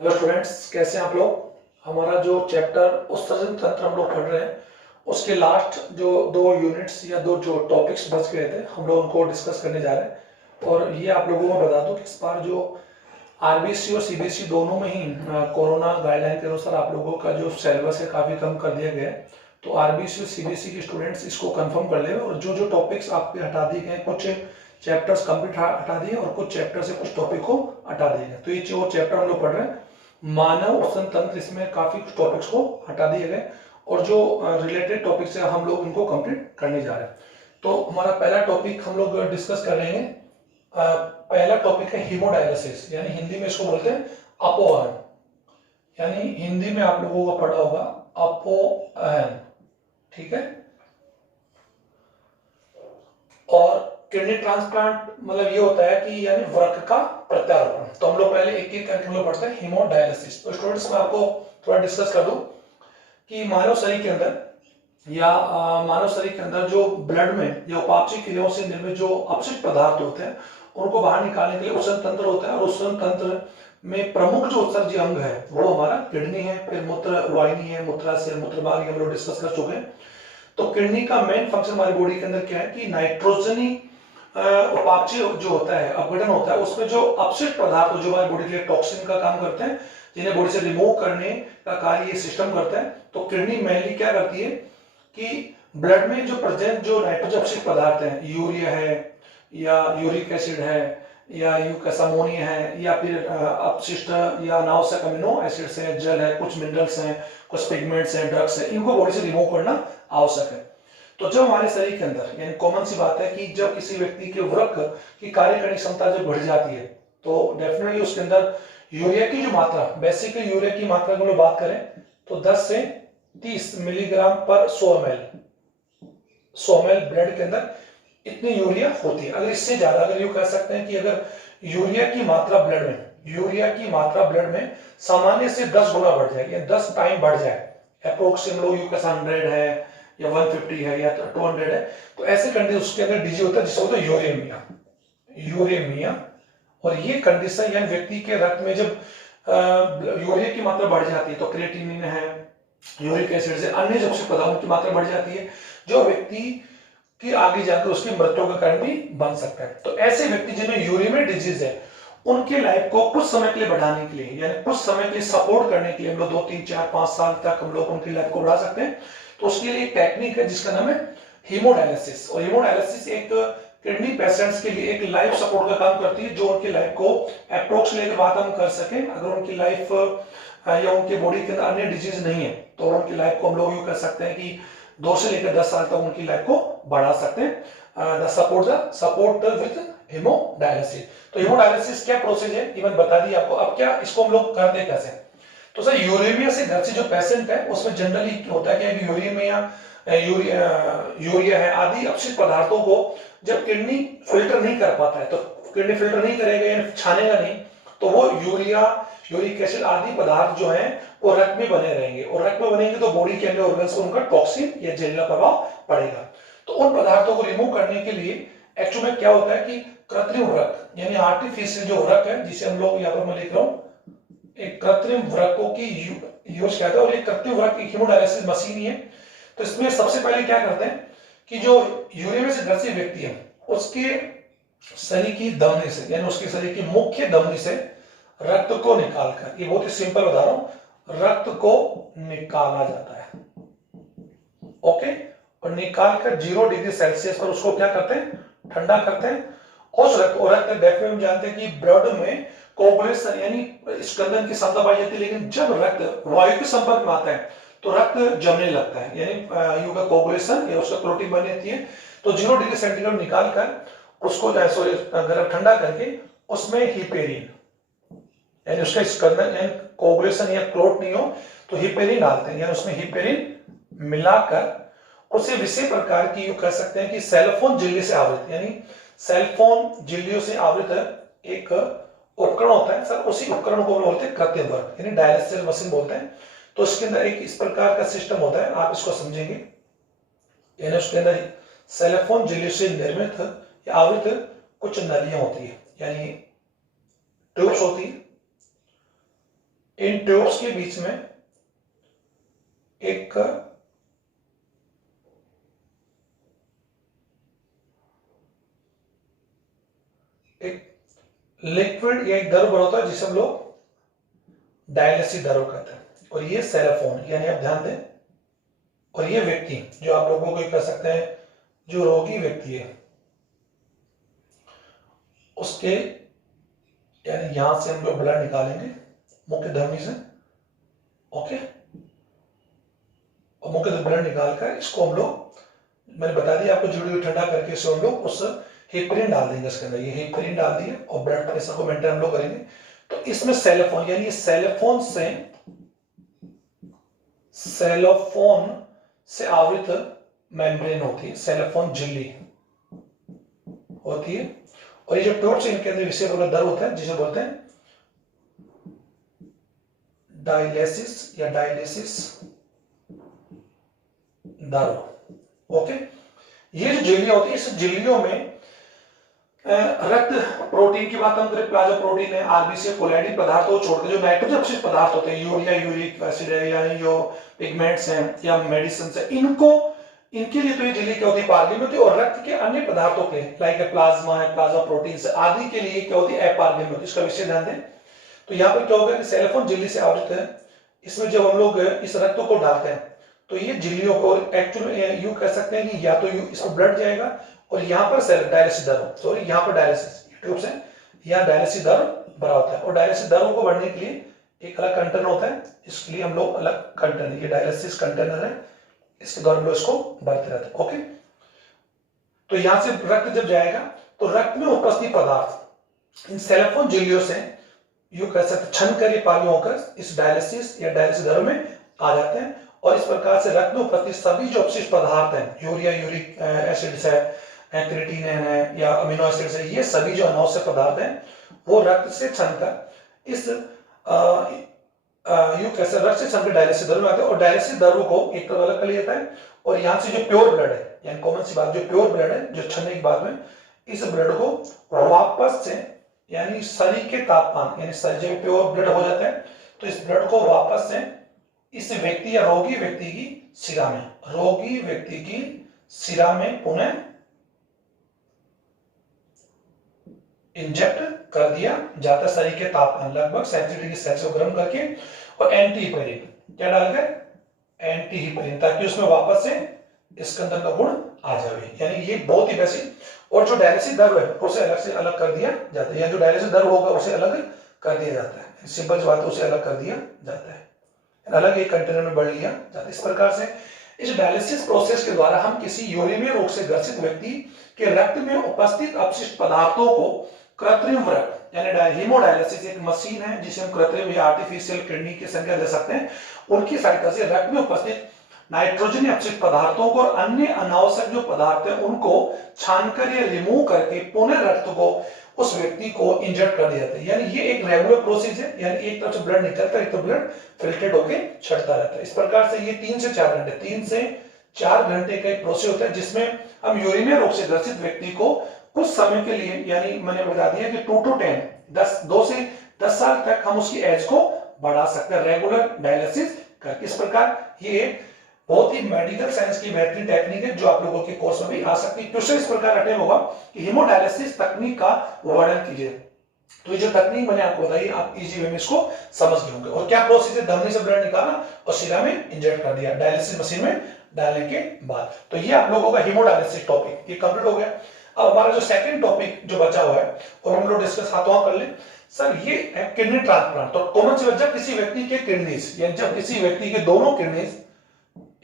Hello students, कैसे हैं आप लोग। हमारा जो चैप्टर उत्सर्जन तंत्र हम लोग पढ़ रहे हैं उसके लास्ट जो दो यूनिट्स या दो जो टॉपिक्स बच गए थे हम लोग उनको डिस्कस करने जा रहे हैं। और ये आप लोगों को बता दूं कि इस बार जो आरबीसी और सीबीएसई दोनों में ही कोरोना गाइडलाइन के अनुसार आप लोगों का जो सिलेबस है काफ़ी कम कर दिया गया है। तो आरबीसी और सीबीएसई के स्टूडेंट्स इसको कंफर्म कर ले और जो जो टॉपिक्स आपके हटा दिए गए, कुछ चैप्टर्स कंप्लीट हटा दिए और कुछ चैप्टर से कुछ टॉपिक को हटा दिए गए। तो ये जो चैप्टर हम लोग पढ़ रहे हैं मानव श्वसन तंत्र, इसमें काफी कुछ टॉपिक्स को हटा दिए गए और जो रिलेटेड टॉपिक्स है हम लोग इनको कंप्लीट करने जा रहे हैं। तो हमारा पहला टॉपिक हम लोग डिस्कस कर रहे हैं। पहला टॉपिक है हीमोडायलिसिस, यानी हिंदी में इसको बोलते हैं अपोहन। यानी हिंदी में आप लोगों को पढ़ा होगा अपोहन, ठीक है। और किडनी ट्रांसप्लांट मतलब ये होता है कि यानी वृक्क का प्रत्यारोपण। तो हम लोग पहले एक एक करके हम लोग पढ़ते हैं हीमोडायलिसिस। तो स्टूडेंट्स मैं आपको थोड़ा डिस्कस कर दूं कि मानव शरीर के अंदर मानव शरीर के अंदर जो ब्लड में या उपापचय क्रियाओं से निर्मित जो अपशिष्ट पदार्थ होते हैं उनको बाहर निकालने के लिए उत्सर्जन तंत्र होता है। और उत्सर्जन तंत्र में प्रमुख जो उत्सर्जी अंग है वो हमारा किडनी है, फिर मूत्र वाहिनी है, मूत्राशय, मूत्रमार्ग हम लोग डिस्कस कर चुके हैं। तो किडनी का मेन फंक्शन हमारी बॉडी के अंदर क्या है कि नाइट्रोजनी उपापचय जो होता है, अपघटन होता है, उसमें जो अपशिष्ट पदार्थ जो हमारी बॉडी के लिए टॉक्सिन का काम करते हैं, जिन्हें बॉडी से रिमूव करने का कार्य ये सिस्टम करता है। तो किडनी मेनली क्या करती है कि ब्लड में जो प्रेजेंट जो नाइट्रोजन अपशिष्ट पदार्थ हैं, यूरिया है या यूरिक एसिड है या यूरिक अमोनिया है या फिर अपशिष्ट या अनावश्यक अमीनो एसिड्स है, जल है, कुछ मिनरल्स हैं, कुछ पिगमेंट्स हैं, ड्रग्स हैं, इनको बॉडी से रिमूव करना आवश्यक है। तो जब हमारे शरीर के अंदर यानी कॉमन सी बात है कि जब किसी व्यक्ति के वृक्क की कार्य करने की क्षमता जब बढ़ जाती है तो डेफिनेटली उसके अंदर यूरिया की जो मात्रा, बेसिकली यूरिया की मात्रा की हम लोग बात करें तो 10 से 30 मिलीग्राम पर 100 ml ब्लड के अंदर इतनी यूरिया होती है। अगर इससे ज्यादा, अगर यूं कह सकते हैं कि अगर यूरिया की मात्रा ब्लड में सामान्य से 10 गुना बढ़ जाए या 10 टाइम बढ़ जाए, अप्रोक्सीमेटली 100 है या 150 है या 200 है, तो ऐसे कंडीशन उसके अंदर डीजी होता है जिसको होता है यूरेमिया। और ये कंडीशन यानी व्यक्ति के रक्त में जब यूरिया की मात्रा बढ़ जाती है तो क्रिएटिनिन है, यूरिक एसिड से अन्य जो पदार्थों की मात्रा बढ़ जाती है जो व्यक्ति कि आगे जाकर उसकी मृत्यु का कारण भी बन सकता है। तो ऐसे व्यक्ति जिन्हें यूरिमिक डिजीज है उनके लाइफ को कुछ समय के लिए बढ़ाने के लिए यानी कुछ समय के लिए सपोर्ट करने के लिए हम लोग 2 3 4 5 साल तक हम लोग उनकी लाइफ को बढ़ा सकते हैं। तो उसके लिए एक टेक्निक है जिसका नाम है हीमोडायलिसिस। और हीमोडायलिसिस एक किडनी पेशेंट्स के लिए एक लाइफ सपोर्ट का काम करती है जो उनकी लाइफ को अप्रोक्सीमेटली बात हम कर सके। अगर उनकी लाइफ या उनकी बॉडी के अंदर अन्य डिजीज नहीं है तो उनकी लाइफ को हम लोग यूं कह सकते हैं कि 2 से लेकर 10 साल तक उनकी लाइफ को बढ़ा सकते हैं। Support with haemodialysis. तो हीमोडायलिसिस क्या प्रोसेस है इवन बता दी आपको। अब क्या इसको हम लोग करते कैसे। तो सर यूरेमिया से ग्रसित जो पेशेंट है उसमें जनरली होता है कि यूरिया है आदि अपशिष्ट पदार्थों को जब किडनी फिल्टर नहीं कर पाता है, तो किडनी फिल्टर नहीं करेगा यानी छानेगा नहीं, तो वो यूरिक एसिड आदि पदार्थ जो है वो रक्त में बने रहेंगे और रक्त में बनेंगे तो बॉडी के अन्य ऑर्गन्स को उनका टॉक्सिन या जहरीला प्रभाव पड़ेगा। तो उन पदार्थों को रिमूव करने के लिए एक्चुअली में क्या होता है कि कृत्रिम वृक्क यानी आर्टिफिशियल जो वृक्क है, जिसे हम लोग यहाँ पर मैं लिख रहा हूँ, एक कृत्रिम वृक्कों की यूज किया था। और ये कृत्रिम वृक्क एक हीमोडायलिसिस मशीन ही है। तो इसमें सबसे पहले क्या करते हैं कि जो यूरिया से ग्रसित व्यक्ति है उसके शरीर की धमनी से यानी उसके शरीर की मुख्य धमनी से रक्त को निकालकर, ये बहुत ही सिंपल बता रहा हूं, रक्त को निकाला जाता है, ओके। और निकालकर 0 डिग्री सेल्सियस पर उसको क्या करते हैं, ठंडा करते हैं। उस रक्त डेफिनेटली हम जानते हैं कि ब्लड में कोगुलेशन यानी स्कंदन की क्षमता पाई जाती है, लेकिन जब रक्त वायु के संपर्क में आता है तो रक्त जमने लगता है यानी यू का कोगुलेशन या उसका प्रोटीन बन जाती है। तो 0 डिग्री सेंटीग्रेड निकालकर उसको गर्म ठंडा करके उसमें हिपेरिन यानी उसका स्कंदन यानी कोगुलेशन या क्लोट नहीं हो तो हिपेरिन डालते हैं, यानी उसमें हिपेरिन मिलाकर उसे विशेष प्रकार की यू कह सकते हैं कि सेलफोन झिल्ली से आवृत यानी सेलफोन झिल्लियों से आवृत एक उपकरण होता है सर, उसी उपकरण को बोलते हैं कृत्रिम वृक्क यानी डायलिसिस मशीन बोलते हैं। तो इसके अंदर एक इस प्रकार का सिस्टम होता है, आप इसको समझेंगे, यानी उसके अंदर सेलफोन झिल्ली से निर्मित या आवृत कुछ नलियां होती है यानी ट्यूब्स होती है। इन ट्यूब्स के बीच में एक लिक्विड या एक द्रव होता है जिसे हम लोग डायलिसिस द्रव कहते हैं, और ये सेलोफोन, यानी आप ध्यान दें, और ये व्यक्ति जो आप लोगों को कह सकते हैं जो रोगी व्यक्ति है उसके, यानी यहां से हम लोग ब्लड निकालेंगे मुख्य धमनी से, ओके, और मुख्य ब्लड निकालकर इसको हम लोग, मैंने बता दिया आपको, जुड़ी हुई ठंडा करके इसको हम लोग उस हेपरिन डाल देंगे इसके अंदर, ये हेपरिन डाल दिए और ब्लड प्रेशर को मेंटेन हम लोग करेंगे। तो इसमें सेलोफोन, यानी सेलोफोन से आवृत मेम्ब्रेन होती है, सेलोफोन झिल्ली होती है, और ये जो ट्यूब्स इनके अंदर विशेष दर होता है जिसे बोलते हैं डायलिसिस या डायलिसिस दर, ओके। ये जो झिल्लियां होती है, इस झिल्लियों में रक्त प्रोटीन की बात हम करें, प्लाज्मा प्रोटीन है, आरबीसी, कोलेडी पदार्थों को छोड़कर जो नाइट्रोजन अपशिष्ट पदार्थ होते हैं, यूरिया, यूरिक एसिड है, यानी जो पिगमेंट्स हैं या मेडिसिन है, इनके लिए तो ये झिल्ली क्या होती है, पारगम्य होती है, और रक्त के अन्य पदार्थों के लाइक प्लाज्मा है, प्लाज्मा प्रोटीन आदि के लिए क्या होती है, अपारगम्य होती है। इसका विषय ध्यान दें। तो यहाँ पर क्या होगा कि सेलोफोन झिल्ली से आवृत है, इसमें जब हम लोग इस रक्त को डालते हैं तो ये झिल्लियों को एक्चुअली यूं कह सकते हैं कि या तो इसमें ब्लड जाएगा और यहाँ पर डायलिसिस दर, सॉरी यहाँ पर डायलिसिस ट्यूब से यहाँ डायलिसिस दर भरा होता है, और डायलिसिस दरों को बढ़ने के लिए एक अलग कंटेनर होता है, इसके लिए हम लोग अलग कंटेनर, ये डायलिसिस कंटेनर है, इसके द्वारा हम लोग इसको भरते रहते हैं, ओके। तो यहां से रक्त जब जाएगा तो रक्त में उपस्थित पदार्थ इन सेलोफोन झिल्लियों से यूं कह सकते छन कर पानी होकर इस डायलिसिस या डायलिसिस दर में आ जाते हैं, और इस प्रकार से रक्त में उपस्थित सभी जो अपशिष्ट पदार्थ हैं, यूरिया, यूरिक एसिड्स है, क्रिएटिनिन है या अमीनो एसिड्स है, ये सभी जो अनावश्यक पदार्थ हैं वो रक्त से छनकर इस यूं कैसे रक्त से छनकर डायलिसिस दर में आते हैं, और डायलिसिस दरों को एक तरफ अलग कर लिया जाता है, और यहाँ से जो प्योर ब्लड है, यानी कॉमन सी बात, जो प्योर ब्लड है जो छनने के बाद में इस ब्लड को वापस से, यानी शरीर के तापमान, यानी जब प्योर ब्लड हो जाता है तो इस ब्लड को वापस से इस व्यक्ति या रोगी व्यक्ति की शिरा में, रोगी व्यक्ति की शिरा में पुनः इंजेक्ट कर दिया जाता है शरीर के तापमान लगभग 37 डिग्री सेल्सियस को गर्म करके, और एंटी हिपेरिन क्या डालकर, एंटी हिपेरिन, ताकि उसमें वापस से इसके अंदर का गुण आ जाए, यानी ये बहुत ही वैसी। और जो डायलिसिस दर है उसे अलग से अलग कर दिया जाता है, या जो डायलिसिस दर होगा उसे अलग कर दिया जाता है, सिंपल सी बात है, उसे अलग कर दिया जाता है, अलग एक कंटेनर में बढ़ लिया जाता है। इस प्रकार से इस डायलिसिस प्रोसेस के द्वारा हम किसी यूरेमिया रोग से ग्रसित व्यक्ति के रक्त में उपस्थित अपशिष्ट पदार्थों को कृत्रिम व्रत, यानी हीमोडायलिसिस एक मशीन है जिसे हम कृत्रिम या आर्टिफिशियल किडनी की संख्या दे सकते हैं, उनकी सहायता से रक्त में उपस्थित नाइट्रोजन अपशिष्ट पदार्थों को और अन्य अनावश्यक जो पदार्थ है उनको छानकर या रिमूव करके पुनः रक्त को उस व्यक्ति को इंजेक्ट कर दिया जाता है। यानी ये एक रेगुलर प्रोसेस है, यानी एक तरफ से ब्लड निकलता है, एक तो ब्लड फिल्टर्ड होकर छड़ता रहता है। इस प्रकार से ये 3 से 4 घंटे का एक प्रोसेस होता है जिसमें हम यूरेमिया रोग से ग्रसित व्यक्ति को कुछ समय के लिए, यानी मैंने बता दिया कि 2 to 10 2 से 10 साल तक हम उसकी एज को बढ़ा सकते हैं रेगुलर डायलिसिस करके। इस प्रकार ये बहुत ही मेडिकल साइंस की बेहतरीन टेक्निक है जो आप लोगों के कोर्स में भी आ सकती है। क्वेश्चन इस प्रकार अटेम्प्ट होगा कि हीमोडायलिसिस तकनीक का वर्णन कीजिए। तो ये जो तकनीक मैंने आपको बताई आप इजी वे में इसको समझ गए होंगे। और क्या प्रोसेस है, धमनी से ब्लड निकाला और शिरा में इंजेक्ट कर दिया डायलिसिस मशीन में डालने के बाद। तो ये आप लोगों का हीमोडायलिसिस टॉपिक ये कंप्लीट हो गया। अब हमारा जो सेकंड टॉपिक जो बचा हुआ है और हम लोग डिस्कस हाथों कर ले सर, ये है किडनी ट्रांसप्लांट। तो कॉमन सी जब किसी व्यक्ति के किडनीज या जब किसी व्यक्ति के दोनों किडनीज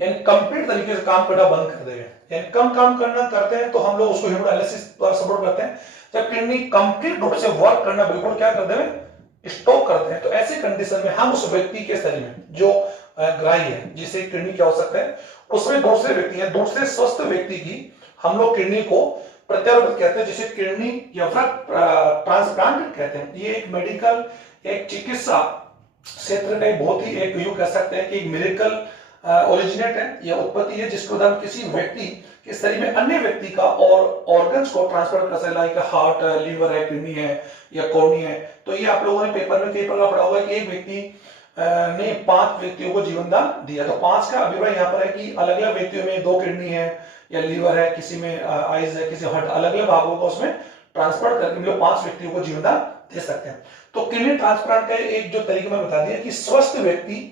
यानी कंप्लीट तरीके से काम करना बंद कर देंगे, यानी कम काम करना करते हैं तो हम लोग उसको हीमोडायलिसिस द्वारा सपोर्ट करते हैं। जब किडनी कंप्लीट रूप से वर्क करना बिल्कुल क्या कर देंगे, स्टॉप करते हैं, तो ऐसी कंडीशन में हम उस व्यक्ति के शरीर में जो ग्राही है जिसे किडनी क्या हो सकता है उसमें दूसरे व्यक्ति है, दूसरे स्वस्थ व्यक्ति की हम लोग किडनी को प्रत्यारोपित कहते हैं, जिसे किडनी या ट्रांसप्लांट कहते हैं। ये एक मेडिकल एक चिकित्सा क्षेत्र का बहुत ही एक यूं कह सकते हैं कि एक मिरेकल ओरिजिनेट है या उत्पत्ति है जिसको हम किसी व्यक्ति के शरीर में अन्य व्यक्ति का और ऑर्गन्स को ट्रांसफर कर सकते, लाइक हार्ट, लीवर है, किडनी है या कोर्नी है। तो ये आप लोगों ने पेपर में कई प्रकार पढ़ा होगा कि एक व्यक्ति ने 5 व्यक्तियों को जीवन दान दिया। तो 5 का अभिप्राय यहाँ पर है कि अलग अलग व्यक्तियों में 2 किडनी है या लीवर है, किसी में आइज है, किसी हार्ट, अलग अलग भागों को उसमें ट्रांसप्लांट करके हम लोग 5 व्यक्तियों को जीवन दान दे सकते हैं। तो किडनी ट्रांसप्लांट का एक जो तरीका मैं बता दिया कि स्वस्थ व्यक्ति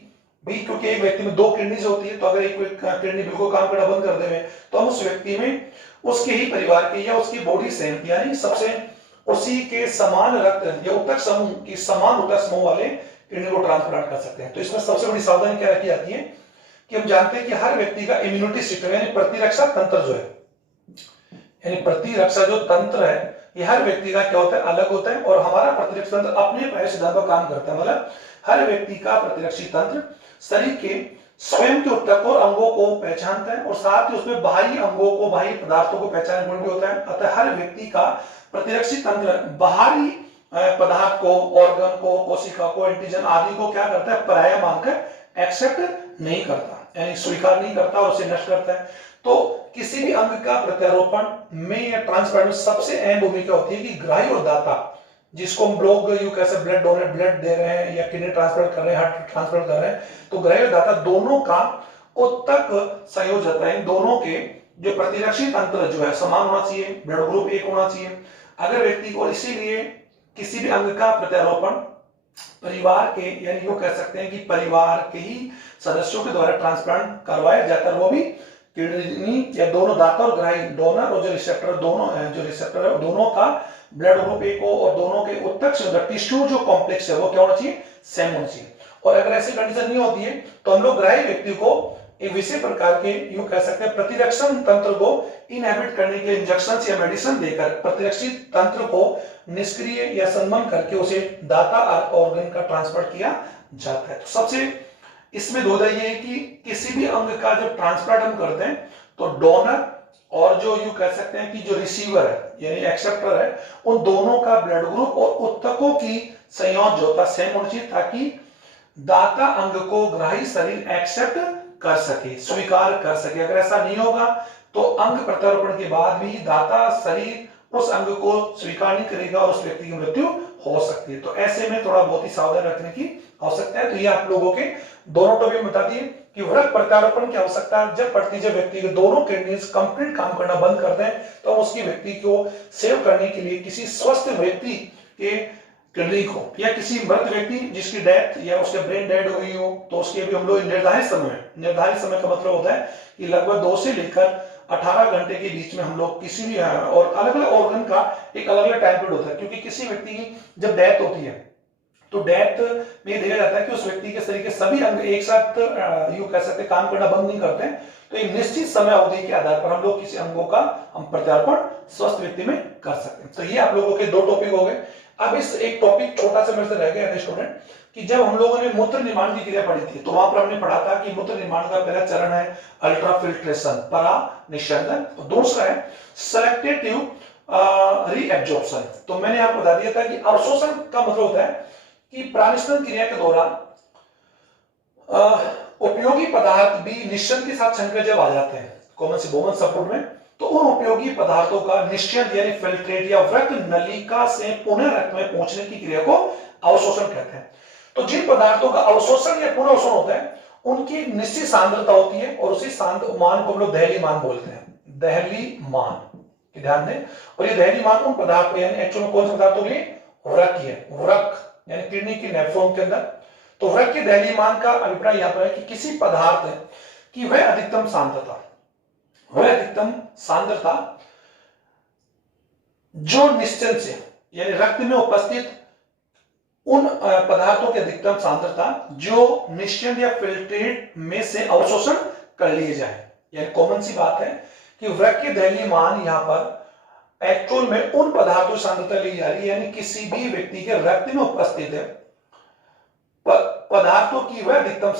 भी, क्योंकि एक व्यक्ति में 2 किडनीज होती है, तो अगर एक किडनी बिल्कुल काम करना बंद कर देवे तो हम उस व्यक्ति में उसके ही परिवार के या उसकी बॉडी सेम यानी सबसे उसी के समान रक्त या ऊतक समूह की समान ऊतक समूह वाले किडनी को ट्रांसप्लांट कर सकते हैं। तो इसमें सबसे बड़ी सावधानी क्या रखी जाती है कि हम जानते हैं कि हर व्यक्ति का इम्यूनिटी सिस्टम यानी प्रतिरक्षा तंत्र जो है, यानी प्रतिरक्षा जो तंत्र है, ये हर व्यक्ति का क्या होता है, अलग होता है। और हमारा प्रतिरक्षा तंत्र अपने पहले सिद्धांत पर काम करता है। मतलब हर व्यक्ति का प्रतिरक्षी तंत्र शरीर के स्वयं के ऊतक और अंगों को पहचानता है और साथ ही उसमें बाहरी अंगों को, बाहरी पदार्थों को पहचानने गुण भी होता है। अतः हर व्यक्ति का प्रतिरक्षी तंत्र बाहरी पदार्थ को, ऑर्गन को, कोशिका को, एंटीजन आदि को क्या करता है, पराया मानकर एक्सेप्ट नहीं करता, यानी स्वीकार नहीं करता और उसे नष्ट करता है। तो किसी भी अंग का प्रत्यारोपण में या ट्रांसप्लांट में सबसे अहम भूमिका होती है कि ग्राही और दाता, जिसको हम लोग यू कैसे ब्लड डोनेट, ब्लड दे रहे हैं या किडनी ट्रांसप्लांट कर रहे हैं, हार्ट ट्रांसप्लांट कर रहे हैं, तो ग्राही और दाता दोनों का उत्तक संयोजक है। इन दोनों के जो प्रतिरक्षी तंत्र जो है समान होना चाहिए, ब्लड ग्रुप एक होना चाहिए अगर व्यक्ति को। इसीलिए किसी भी अंग का प्रत्यारोपण परिवार के, यानी यो कह सकते हैं कि परिवार के ही सदस्यों के द्वारा ट्रांसप्लांट करवाया जाता है, वो भी किडनी या दोनों दाता और ग्राही, डोनर और जो रिसेप्टर, दोनों जो रिसेप्टर है दोनों का ब्लड ग्रुप एक हो और दोनों के उत्तक से टिश्यू जो कॉम्प्लेक्स है वो क्या होना चाहिए, सेम होना चाहिए। और अगर ऐसी कंडीशन नहीं होती है तो हम लोग ग्राही व्यक्ति को एक विशेष प्रकार के यूं कह सकते हैं प्रतिरक्षण तंत्र को इनहिबिट करने के इंजेक्शन या मेडिसिन देकर प्रतिरक्षी तंत्र को निष्क्रिय या संदमन करके उसे दाता ऑर्गन का ट्रांसफर किया जाता है। तो सबसे इसमें दोहरा ये है कि किसी भी अंग का जब ट्रांसप्लांट हम करते हैं तो डोनर और जो यूं कह सकते हैं कि जो रिसीवर है यानी एक्सेप्टर है, उन दोनों का ब्लड ग्रुप और उत्तकों की संयोजकता सेम होनी चाहिए ताकि दाता अंग को ग्राही शरीर एक्सेप्ट कर सके, स्वीकार कर सके। अगर ऐसा नहीं होगा तो अंग प्रत्यारोपण के बाद भी दाता शरीर उस अंग को स्वीकार नहीं करेगा और उस व्यक्ति की मृत्यु हो सकती है। तो ऐसे में थोड़ा बहुत ही सावधान रखने की आवश्यकता है। तो ये आप लोगों के दोनों टॉपिक बता दिए कि वृक्क प्रत्यारोपण की आवश्यकता जब पड़ती है जब व्यक्ति के दोनों किडनीज कंप्लीट काम करना बंद कर दें, तो उसकी व्यक्ति को सेव करने के लिए किसी स्वस्थ व्यक्ति के किडनी को या किसी मृत व्यक्ति जिसकी डेथ या उसके ब्रेन डेड हुई हो तो उसके भी हम लोग निर्धारित समय का मतलब होता है कि लगभग 2 से लेकर 18 घंटे के बीच में हम लोग किसी भी और अलग अलग ऑर्गन का एक अलग अलग टाइम पीरियड होता है। क्योंकि किसी व्यक्ति की जब डेथ होती है तो डेथ में देखा जाता है कि उस व्यक्ति के शरीर के सभी अंग एक साथ यूं कह सकते काम करना बंद नहीं करते, तो एक निश्चित समय अवधि के आधार पर हम लोग किसी अंगों का हम प्रत्यारोपण स्वस्थ व्यक्ति में कर सकते हैं। तो ये आप लोगों के 2 टॉपिक हो गए। अब इस एक टॉपिक छोटा सा मेरे से रह गया स्टूडेंट कि जब हम लोगों ने मूत्र निर्माण की क्रिया पढ़ी थी तो वहां पर हमने पढ़ा था कि मूत्र निर्माण का पहला चरण है अल्ट्रा फिल्ट्रेशन, परा निस्यंदन, और दूसरा है सेलेक्टिव रीएब्जॉर्प्शन। तो मैंने आपको बता दिया था कि अवशोषण का मतलब होता है कि प्राणिस्पंद क्रिया के दौरान उपयोगी पदार्थ भी निश्चन के साथ छनकर जब आ जाते हैं कॉमन से बोमन सपोर्ट में, तो उन उपयोगी पदार्थों का निश्चन यानी फिल्ट्रेट या वृक्क नलिका से पुनः रक्त में पहुंचने की क्रिया को अवशोषण कहते हैं। तो जिन पदार्थों का अवशोषण या पुनः अवशोषण होता है उनकी निश्चित सांद्रता होती है और उसी मान को हम लोग दहली मान बोलते हैं, दहली मान, ध्यान दें। और ये दहली मान उन पदार्थों यानी एक्चुअल में कौन से पदार्थों के लिए, वृक्क है, वृक्क यानी किडनी की नेफ्रॉन के अंदर। तो वृक्क के दहली मान का अभिप्राय यहां पर है कि किसी पदार्थ की वह अधिकतम सांद्रता जो निश्चन से यानी रक्त में उपस्थित उन पदार्थों की अधिकतम सांद्रता जो निश्चन या फिल्ट्रेट में से अवशोषण कर लिए जाए। यानी कॉमन सी बात है कि वृक्क के दहली मान यहां पर एक्चुअल में उन पदार्थों की सांद्रता ली जा रही है, यानी किसी भी व्यक्ति के रक्त में उपस्थित है पदार्थों की वह अधिकतम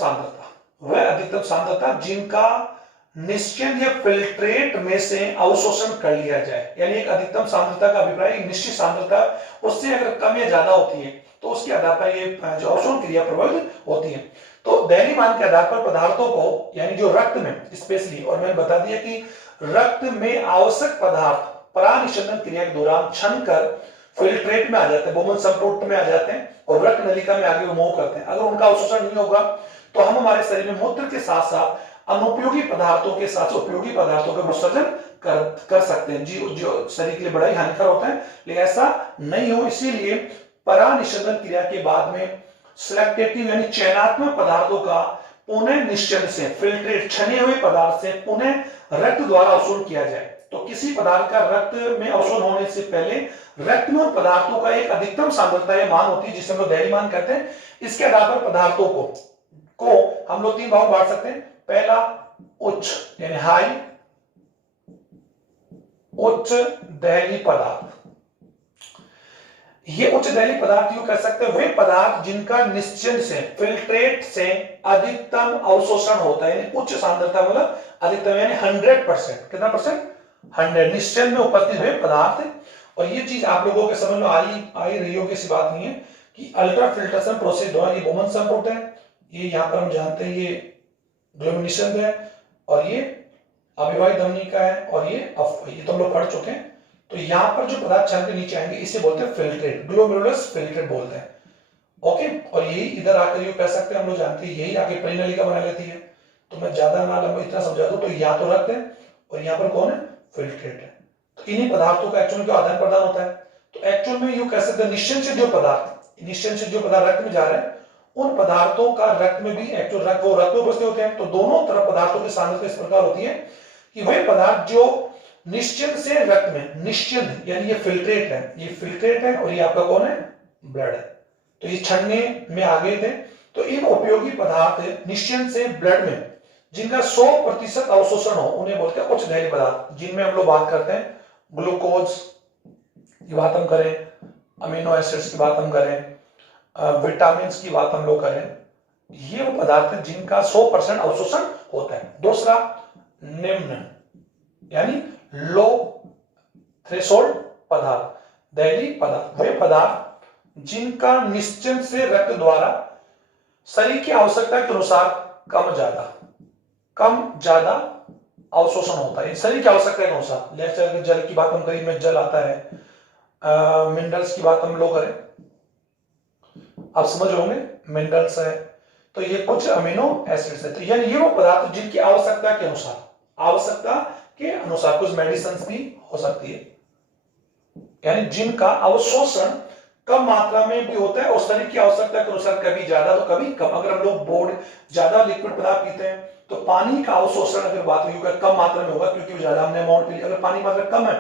सांद्रता जिनका निश्चन या फिल्ट्रेट में से अवशोषण कर लिया जाए। यानी एक अधिकतम सांद्रता का अभिप्राय एक निश्चित सांद्रता, उससे अगर कम या ज्यादा होती है तो उसके आधार पर ये जो अवशोषण क्रिया प्रभावित होती है। तो दहली मान के आधार पर पदार्थों को यानी जो रक्त में स्पेशली, और मैंने बता दिया कि रक्त में आवश्यक पदार्थ परानिषेधन क्रिया के दौरान छन कर फिल्ट्रेट में आ जाते हैं, बोमन संप्रोट में आ जाते हैं और रक्त नलिका में आगे मूव करते हैं। अगर उनका अवशोषण नहीं होगा तो हम हमारे शरीर में मूत्र के साथ साथ अनुपयोगी पदार्थों के साथ उपयोगी पदार्थों का विसर्जन कर सकते हैं, जो शरीर के लिए बड़ा ही हानिकारक होता है। लेकिन ऐसा नहीं हो, इसीलिए परानिषेधन क्रिया के बाद में सिलेक्टिव यानी चयनात्मक पदार्थों का पुनः निश्चय से, फिल्ट्रेट छने हुए पदार्थ से पुनः रक्त द्वारा अवशोषण किया जाए। तो किसी पदार्थ का रक्त में अवशोषण होने से पहले रक्त में उन पदार्थों का एक अधिकतम सांद्रता या मान होती है जिसे हम लोग दहली मान कहते हैं। इसके आधार पर पदार्थों को हम लोग तीन भाग बांट सकते हैं। पहला उच्च यानी हाई, उच्च दहली पदार्थ। ये उच्च दहली पदार्थ यूं कह सकते हैं वे पदार्थ जिनका निश्चय से, फिल्ट्रेट से अधिकतम अवशोषण होता है, यानी उच्च सांद्रता मतलब अधिकतम यानी 100%। कितना परसेंट? 100 निश्चय में उपस्थित हुए पदार्थ। और ये चीज आप लोगों के समझ में आई रही होगी, ऐसी बात नहीं है कि अल्ट्रा फिल्ट्रेशन प्रोसेस द्वारा ये बोमन संप्रोट है, ये यहाँ पर हम जानते हैं ये ग्लोमेरुलस है, और ये अभिवाही धमनी का है, और ये तो हम लोग पढ़ चुके हैं। तो यहाँ पर जो पदार्थ छल के नीचे आएंगे इसे बोलते हैं फिल्ट्रेट, ग्लोमेरुलस फिल्ट्रेट बोलते हैं। ओके, और यही इधर आकर ये कह सकते हैं, हम लोग जानते हैं यही आगे परिनलिका बना लेती है। तो मैं ज्यादा ना लंबा इतना समझा दूं, तो यहाँ तो रक्त है और यहाँ पर कौन है? फिल्ट्रेट है। तो इन्हीं पदार्थों का एक्चुअल में आदान प्रदान होता है। तो एक्चुअल में यूं कह सकते हैं निश्चय से जो पदार्थ रक्त में जा रहे हैं उन पदार्थों का रक्त में भी एक्चुअल रक्त में उपस्थित होते हैं। तो दोनों तरफ पदार्थों की सांद्रता इस प्रकार होती है कि वे पदार्थ जो निश्चय से रक्त में, निश्चय यानी ये फिल्ट्रेट है और ये आपका कौन है? ब्लड है। तो ये छड़ने में आगे थे। तो इन उपयोगी पदार्थ निश्चय से ब्लड में जिनका 100% अवशोषण हो उन्हें बोलते हैं उच्च दहली पदार्थ, जिनमें हम लोग बात करते हैं ग्लूकोज की बात हम करें, अमीनो एसिड्स की बात हम करें, विटामिन की बात हम लोग करें, ये वो पदार्थ हैं जिनका 100% अवशोषण होता है। दूसरा निम्न यानी लो थ्रेशोल्ड पदार्थ, दहली पदार्थ, वे पदार्थ जिनका निश्चय से रक्त द्वारा शरीर की आवश्यकता के अनुसार कम ज्यादा अवशोषण होता है, शरीर की आवश्यकता के अनुसार। जैसे जल की बात हम करें, में जल आता है, मिनरल्स की बात हम लोग करें, आप समझ होंगे मिनरल्स है, तो ये कुछ अमीनो एसिड्स है। तो यानी ये वो पदार्थ जिनकी आवश्यकता के अनुसार कुछ मेडिसिन भी हो सकती है, यानी जिनका अवशोषण कम मात्रा में भी होता है और शरीर की आवश्यकता के अनुसार कभी ज्यादा तो कभी कम। अगर हम लोग ज्यादा लिक्विड पदार्थ पीते हैं तो पानी का अवशोषण अगर बात होगी कम मात्रा में होगा, क्योंकि ज्यादा हमने अमाउंट पी लिया। अगर पानी मात्रा कम है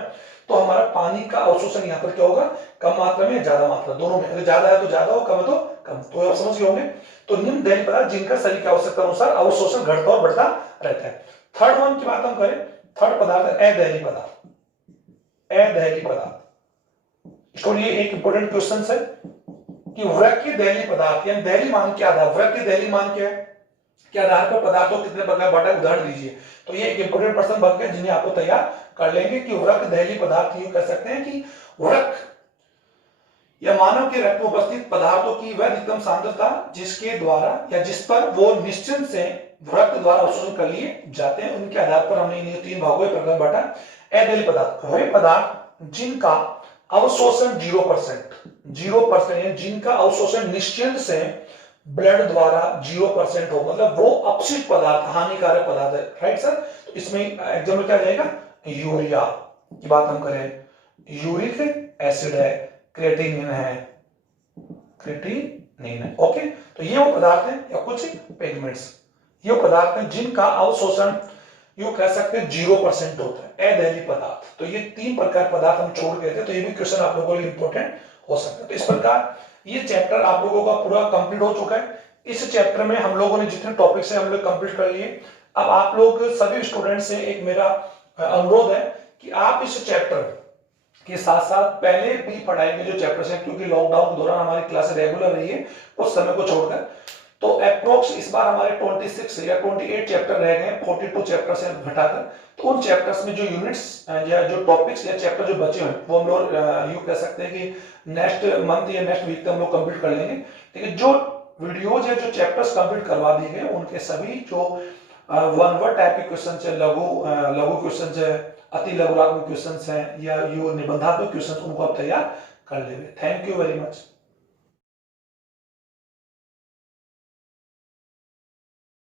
तो हमारा पानी का अवशोषण यहाँ पर क्या होगा? कम मात्रा में, ज्यादा मात्रा, दोनों में। अगर ज्यादा है तो ज्यादा हो, कम है तो कम। तो आप समझ गए होंगे। तो निम्न दहली पदार्थ जिनका शरीर की आवश्यकता अनुसार अवशोषण घटता और बढ़ता रहता है। थर्ड वन की बात हम करें, थर्ड पदार्थ है अदहली पदार्थ। अदहली पदार्थ, इसको लिए एक इंपॉर्टेंट क्वेश्चन है कि वृक्क दहली पदार्थ यानी दहली मान क्या आधार, वृक्क दहली मान क्या है, के आधार पर पदार्थों कितने प्रकार बांटा, उदाहरण दीजिए। तो ये एक इंपोर्टेंट प्रश्न बन गए जिन्हें आपको तैयार कर लेंगे कि वृक्क दहली पदार्थ यूं कह सकते हैं कि वृक्क या मानव के रक्त में उपस्थित पदार्थों की वह अधिकतम सांद्रता जिसके द्वारा या जिस पर वो निश्चय से रक्त द्वारा अवशोषण कर लिए जाते हैं, उनके आधार पर हमने इन्हें तीन भागों में प्रकार बांटा। अदहली पदार्थ वे पदार्थ जिनका अवशोषण 0% यानी जिनका अवशोषण निश्चय से ब्लड द्वारा 0% हो, मतलब वो अपशिष्ट पदार्थ, हानिकारक पदार्थ है। Right sir? तो इसमें एग्जाम्पल क्या जाएगा? यूरिया की बात हम करें, यूरिक एसिड है, क्रेटिनिन है। ओके, तो ये वो पदार्थ है या कुछ पिगमेंट्स, ये पदार्थ है जिनका अवशोषण यूं कह सकते हैं 0% होता है, अदहली पदार्थ। तो ये तीन प्रकार पदार्थ हम छोड़ गए थे, तो ये भी क्वेश्चन आप लोगों के लिए इंपॉर्टेंट हो सकता है। तो इस प्रकार ये चैप्टर आप लोगों का पूरा कंप्लीट हो चुका है। इस चैप्टर में हम लोगों ने जितने टॉपिक्स हैं हम लोग कंप्लीट कर लिए। अब आप लोग सभी स्टूडेंट से एक मेरा अनुरोध है कि आप इस चैप्टर के साथ साथ पहले भी पढ़ाई के जो चैप्टर्स हैं, क्योंकि लॉकडाउन के दौरान हमारी क्लास रेगुलर रही है उस समय को छोड़कर, तो अप्रोक्स इस बार हमारे 26 या 28 चैप्टर रह गए, 42 चैप्टर से घटाकर। तो उन चैप्टर्स में जो यूनिट्स या जो टॉपिक्स या चैप्टर जो बचे हैं वो हम लोग यूं कह सकते हैं कि नेक्स्ट मंथ या नेक्स्ट वीक तक हम लोग कंप्लीट कर लेंगे। लेकिन जो वीडियोज या जो चैप्टर्स कंप्लीट करवा दिए गए उनके सभी जो वन वर्ड टाइप के क्वेश्चन है, लघु क्वेश्चन है, अति लघुरात्मक क्वेश्चन है या यो निबंधात्मक क्वेश्चन, उनको आप तैयार कर लेवे। Thank you very much.